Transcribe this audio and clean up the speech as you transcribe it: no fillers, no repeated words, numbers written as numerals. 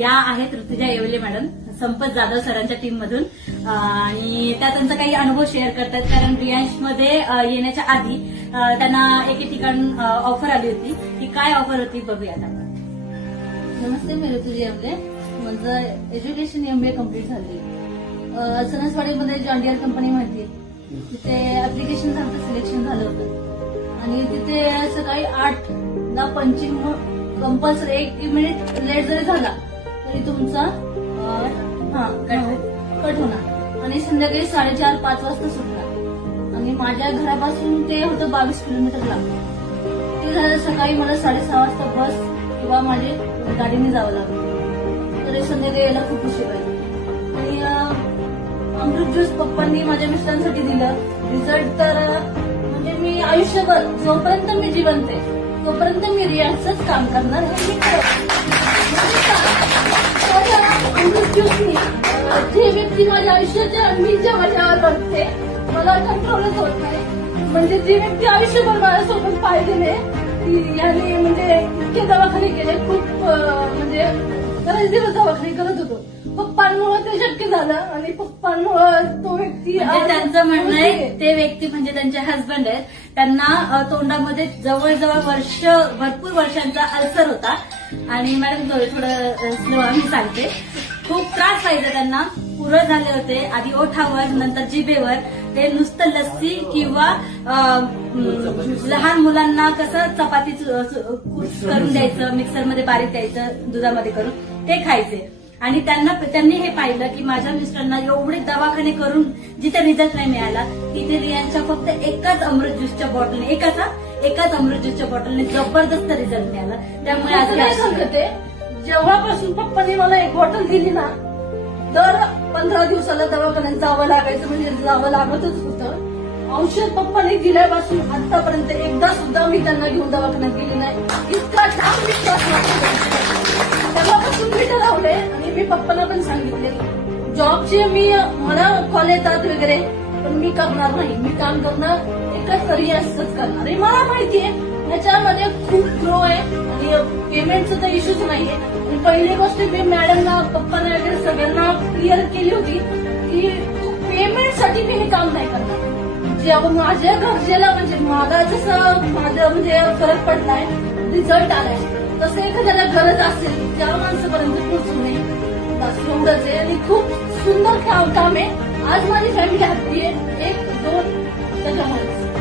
या आहेत ऋतुजा येवले मॅडम, संपत जाधव सरांच्या टीम मधून, आणि त्या त्यांचा काही अनुभव शेअर करतात. कारण रियांशमध्ये येण्याच्या आधी त्यांना एके ठिकाण ऑफर आली होती. ती काय ऑफर होती बघूयात आपण. नमस्ते, मी ऋतुजा येवले. माझं एज्युकेशन MBA कम्प्लीट झाली. सणसवाडीमध्ये जॉन्डियर कंपनी माहिती, तिथे ऍप्लिकेशन सारखं सिलेक्शन झालं होतं आणि तिथे सकाळी 8ला पंचिंग कंपल्सरी 1 मिनिट लेट जरी झाला तरी तुमचा कट होणार आणि संध्याकाळी 4:30-5 वाजता सुटणार आणि माझ्या घरापासून ते होतं 22 किलोमीटर लांब. ते झालं सकाळी मला 6:30 वाजता बस किंवा माझे गाडीने जावं लागलं, तरी संध्याकाळी यायला खूप उशीर व्हायचा. आणि अमृत ज्यूस पप्पांनी माझ्या मिस्टरांसाठी दिलं. रिझल्ट तर म्हणजे मी आयुष्यभर जोपर्यंत मी जिवंत आहे तोपर्यंत मी रियांशच काम करणार हे मी अमृत ज्यूसनी जे व्यक्ती माझ्या आयुष्याच्या मी जे माझ्यावर बघते मला कंट्रोलच होत नाही. म्हणजे जी व्यक्ती आयुष्यभर माझ्यासोबत पाहिजे याने म्हणजे इतके दवाखाने केले, खूप म्हणजे बरेच दिवस दवाखाने करत होतो. पप्पांमुळे ते शक्य झालं आणि पप्पांमुळे तो व्यक्ती म्हणजे त्यांचं म्हणणं आहे ते व्यक्ती म्हणजे त्यांचे हस्बंड आहेत. त्यांना तोंडामध्ये जवळजवळ भरपूर वर्षांचा अल्सर होता. आणि मॅडम थोडं स्लो आम्ही सांगते, खूप त्रास व्हायचा त्यांना. पुरळ झाले होते आधी ओठावर, नंतर जिभेवर. ते नुसतं लस्सी किंवा लहान मुलांना कसं चपाती करून द्यायचं, मिक्सरमध्ये बारीक द्यायचं दुधामध्ये करून, ते खायचे. आणि त्यांनी हे पाहिलं की माझ्या मिस्टरांना एवढे दवाखाने करून जिथे रिझल्ट नाही मिळाला, तिथे रियांच्या फक्त एकाच अमृत ज्यूसच्या बॉटलने एकाच अमृत ज्यूसच्या बॉटलने जबरदस्त रिझल्ट मिळाला. त्यामुळे आज काय सांगते, जेव्हापासून पप्पांनी मला एक बॉटल दिली ना, दर 15 दिवसाला दवाखान्यात जावं लागायचं, म्हणजे जावं लागतच होतं. औषध पप्पांनी दिल्यापासून आतापर्यंत एकदा सुद्धा मी त्यांना घेऊन दवाखान्यात गेली नाही. इतका ठाम विश्वास तेव्हापासून मी ठरवले आणि मी पप्पाला पण सांगितले, जॉबचे मला कॉल येतात वगैरे, पण मी करणार नाही. मी काम करणं एकच रियांशच करणार आहे. मला माहितीये ह्याच्यामध्ये खूप ग्रो आहे आणि पेमेंटचा तर इश्यूच नाहीये. आणि पहिली गोष्ट मी मॅडमला, पप्पांना वगैरे सगळ्यांना क्लिअर केली होती की पेमेंटसाठी मी हे काम नाही करणार. जेव्हा माझ्या गरजेला म्हणजे मला जसं माझं म्हणजे फरक पडलाय, रिझल्ट आलाय, तसं एखाद्याला गरज असेल त्या माणसापर्यंत पोहोचू नये, बस एवढंच आहे. आणि खूप सुंदर काम आहे. आज माझी फॅमिली हॅप्पी आहे. 1-2 त्याच्यामुळे